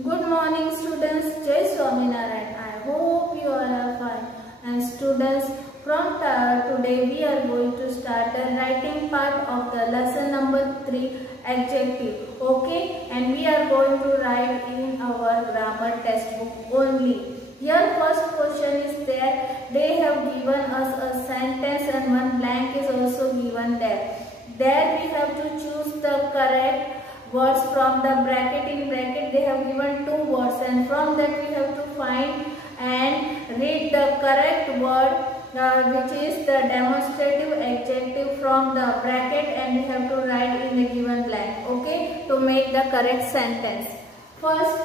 Good morning students, Jai Swaminarayan. I hope you all are fine. And students, from today we are going to start the writing part of the lesson number 3, adjective. Okay, and we are going to write in our grammar textbook only. Here first question is there. They have given us a sentence and one blank is also given there. There we have to choose the correct words from the bracket. In bracket they have given 2 words and from that we have to find and read the correct word which is the demonstrative adjective from the bracket, and we have to write in the given blank, okay, to make the correct sentence. First,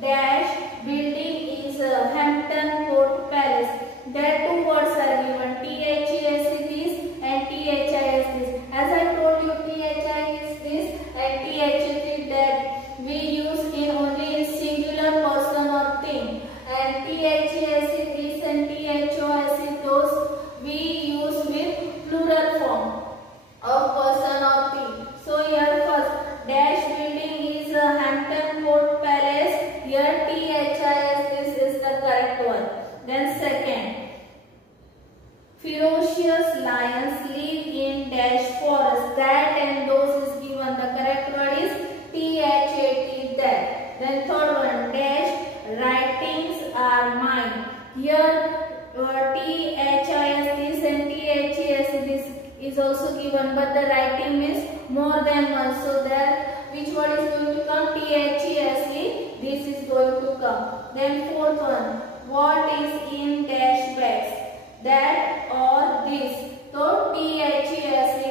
dash building is Hampton Court Palace. There 2 words are given, THES this and THIS this. As I told you, THI is this and THIS that we use in only in singular person or thing, and THES this and THOS those we use with plural form of person or thing. So here first, dash building is Hampton Court Palace. Here THIS this is the correct one. Then second, ferocious lions live in dash forest. That and those is given. The correct word is THAT, that. Then third one, dash writings are mine. Here THIS this and THES this is also given, but the writing means more than one. So there which word is going to come? THES, this is going to come. Then fourth one, what is in dash bags? That or this. So THES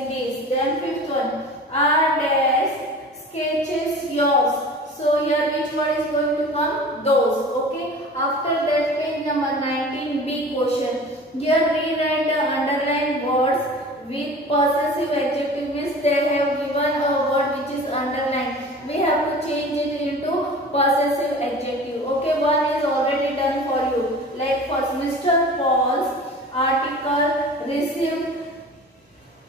this. Then fifth one, are dash sketches yours? So here which word is going to come? Those. Okay. After that, page number 19b question. Here rewrite the underlined words with possessive adjective, means they have given a word which is underlined. We have to change it into possessive adjective. Okay, one is already done for you. Like first, Mr. Paul's article received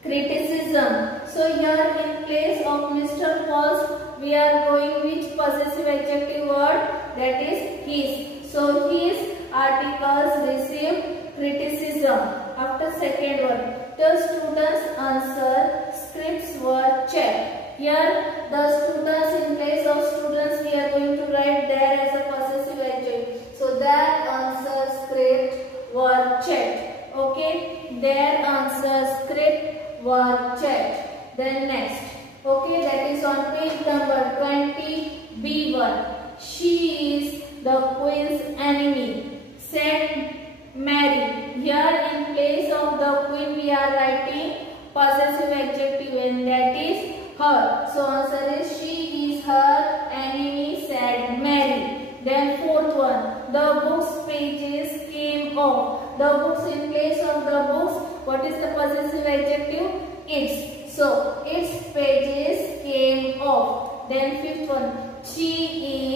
criticism. So here in place of Mr. Paul's we are going which possessive adjective word? That is his. So his articles received criticism. After second one, the students' answer scripts were checked. Here the students, in place of students we are going to write there as a possessive adjective. So their answer script were checked. Okay, their answer script were checked. Then next, okay, that is on page number 20b1. She is the queen's enemy, said Mary. Here in place of the queen we are writing possessive adjective, and that is her. So answer is she is her enemy, said Mary. Then fourth one, the book's pages came off. The books, in place of the books, what is the possessive adjective? Its. So its pages came off. Then fifth one, she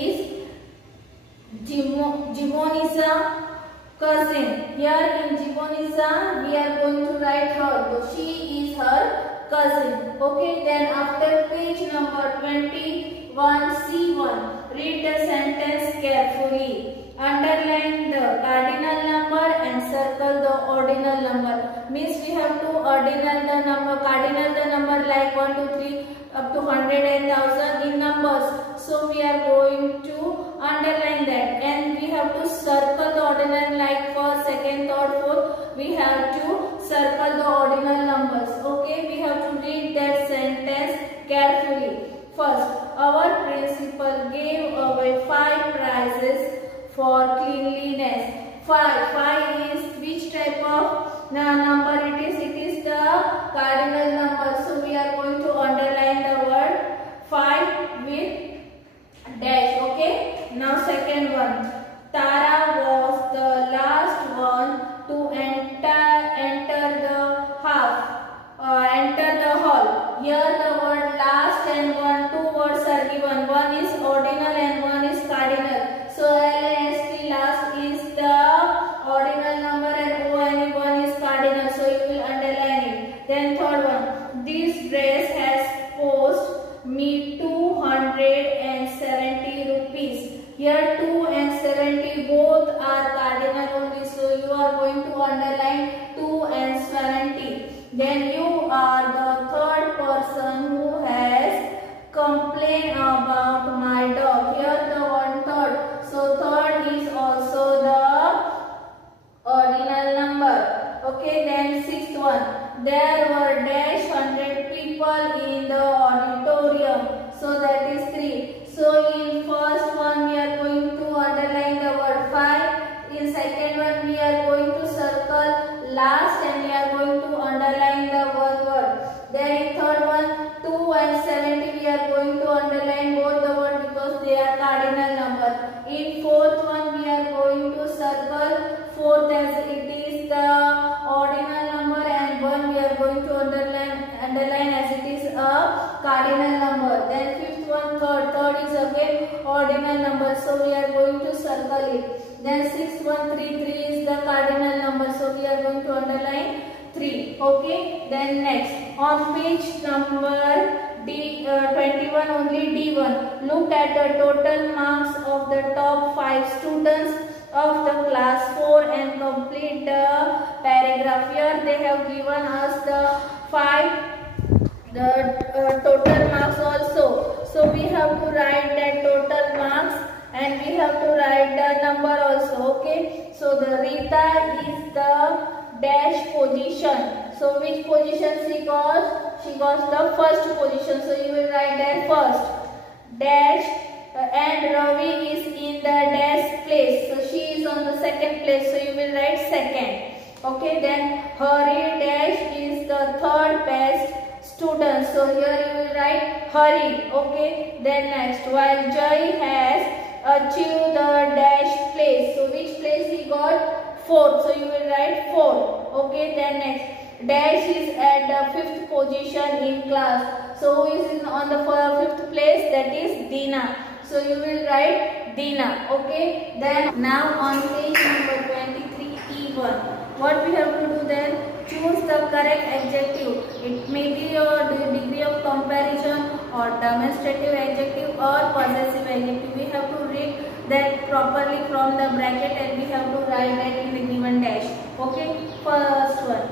is Gibbonisa's cousin. Here in Gibbonisa we are going to write her. So she is her cousin. Okay, then after page number 21c1, read the sentence carefully. Underline the cardinal number and circle the ordinal number. Means we have to ordinal the number, cardinal the number like 1, 2, 3 up to 100 and 1000 in numbers. So we are going to underline that, and we have to circle the ordinal like first, second, third, fourth. We have to circle the ordinal numbers. Okay, we have to read that sentence carefully. First, our principal gave away 5 prizes for cleanliness. 5 is which type of number it is? It is the cardinal number. So we are going to underline the word 5 with dash. Okay. Now second one. Tara was the last one to enter the hall. Here the word last and 2 words are given. One is ordinal and one is cardinal. So LAST, last is the ordinal number and ONE one is cardinal. So you will underline it. Then third then you are the third person who has complained about my dog. Here the one third. So third is also the ordinal number. Okay, then sixth one. There were dash 100 people in the auditorium. So that is 3. So in first one we are going to underline the word 5. In second one we are going to circle last and we are going to underline the word. Then in third one 2 and 70 we are going to underline both the word because they are cardinal number. In fourth one we are going to circle fourth as it is the ordinal number and 1 we are going to underline as it is a cardinal number. Then fifth one third is again ordinal number, so we are going to circle it. Then sixth one 3 is the cardinal number, so we are going to underline 3. Okay, then next on page number 21 only D1, look at the total marks of the top 5 students of the class 4 and complete the paragraph. Here they have given us the total marks also. So we have to write that total marks and we have to write the number also. Okay, so the Rita is the dash position. So which position she got? She got the first position. So you will write that first dash. And Ravi is in the dash place. So she is on the second place. So you will write second. Okay, then Hari dash is the third best student. So here you will write Hari. Okay, then next, while Jai has achieved the dash place. So which place he got? Fourth. So you will write 4. Okay, then next, dash is at the 5th position in class. So who is on the 5th place? That is Dina. So you will write Dina. Okay, then now on page number 23 E1. What we have to do then? Choose the correct adjective. It may be your degree of comparison or demonstrative adjective or possessive adjective. We have to read that properly from the bracket and we have to write that in the given dash. Okay, first one.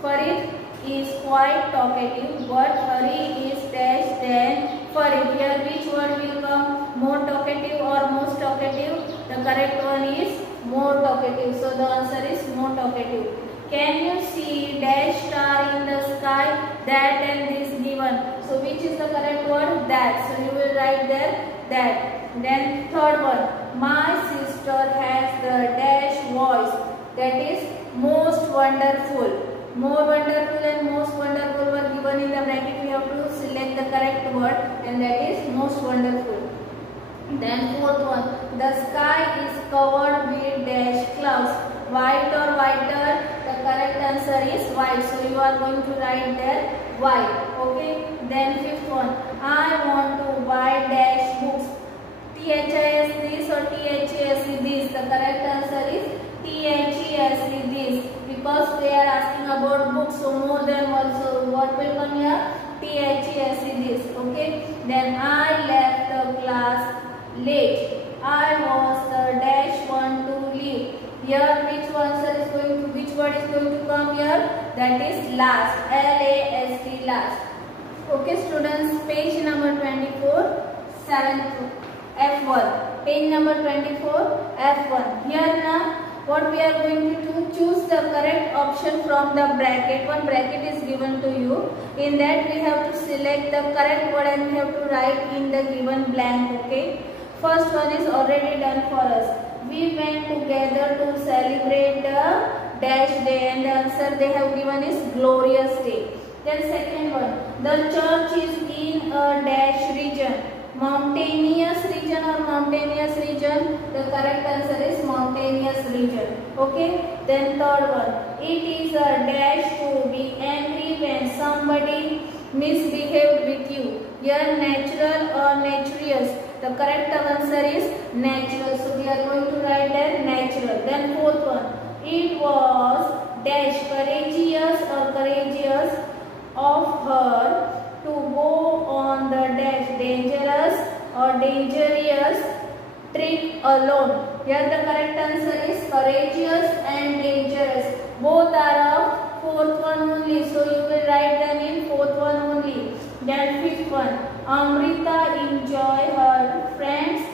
Farid is quite talkative, but Hari is dash then Farid. Here which word will come? More talkative or most talkative? The correct one is more talkative. So the answer is more talkative. Can you see dash star in the sky? That and this given. So which is the correct word? That. So you will write there that. Then third one. My sister has the dash voice. That is most wonderful. More wonderful and most wonderful were given in the bracket. We have to select the correct word and that is most wonderful. Then fourth one. The sky is covered with dash clouds. White or whiter? The correct answer is white. So you are going to write there white. Okay. Then fifth one. I want to buy dash books. THIS this or THES this? The correct answer is THES this. Because they are asking about books, so more than one. So what will come here? THES this. Okay. Then I left the class late. I was the dash one to leave. Here which answer is going to, which word is going to come here? That is last. LAST last. Okay students, page number 24, 7th F1. Page number 24, F1. Here now what we are going to do, choose the correct option from the bracket. One bracket is given to you. In that we have to select the correct word and we have to write in the given blank. Okay. First one is already done for us. We went together to celebrate the dash day and the answer they have given is glorious day. Then second one, the church is in a dash region. Mountainous region or mountainous region? The correct answer is mountainous region. Okay. Then third one, it is a dash to be angry when somebody misbehaved with you. Here natural or naturious? The correct answer is natural. So we are going to write that natural. Then fourth one, it was dash courageous or courageous of her to go on the dash dangerous or dangerous trip alone. Here the correct answer is courageous and dangerous. Both are of fourth one only. So you write them in fourth one only. Then fifth one, Amrita enjoy her friend's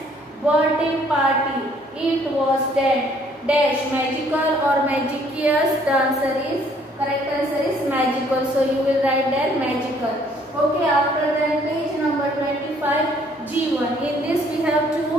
birthday party. It was that dash magical or magicious. The answer is, correct answer is magical. So you will write there magical. Okay, after that page number 25, G1. In this we have to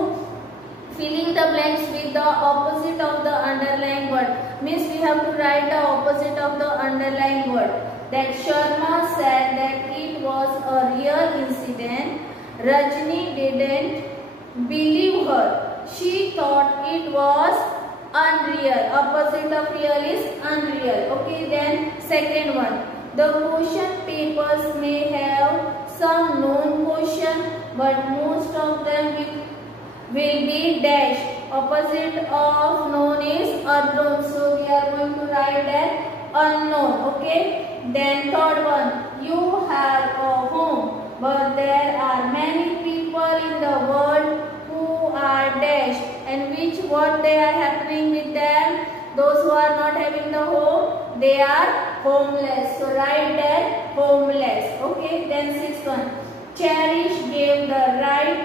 filling the blanks with the opposite of the underlying word. Means we have to write the opposite of the underlying word. That Sharma said that it was a real incident. Rajni didn't believe her. She thought it was unreal. Opposite of real is unreal. Okay, then second one. The question papers may have some known question, but most of them will be dash. Opposite of known is unknown. So we are going to write that unknown. Okay. Then third one. You have a home, but there are many people in the world who are dash. And what they are happening with them? Those who are not having the home, they are homeless. So write that homeless. Okay. Then sixth one. Cherish gave the right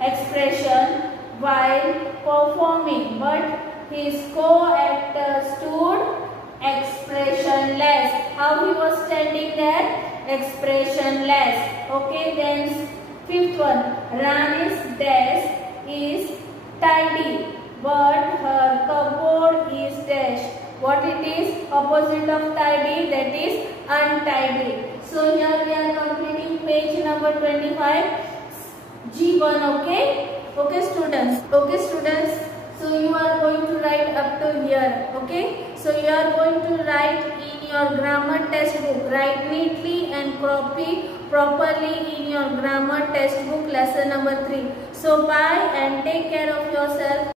expression while performing, but his co-actor stood expressionless. How he was standing there? Expressionless. Okay, then fifth one. Rani's desk is tidy, but her cupboard is dash. What it is? Opposite of tidy, that is untidy. So here we are completing page number 25. G1. Okay. Okay students. So you are going to write up to here. Okay. So you are going to write in your grammar textbook. Write neatly and copy properly in your grammar textbook lesson number 3. So bye and take care of yourself.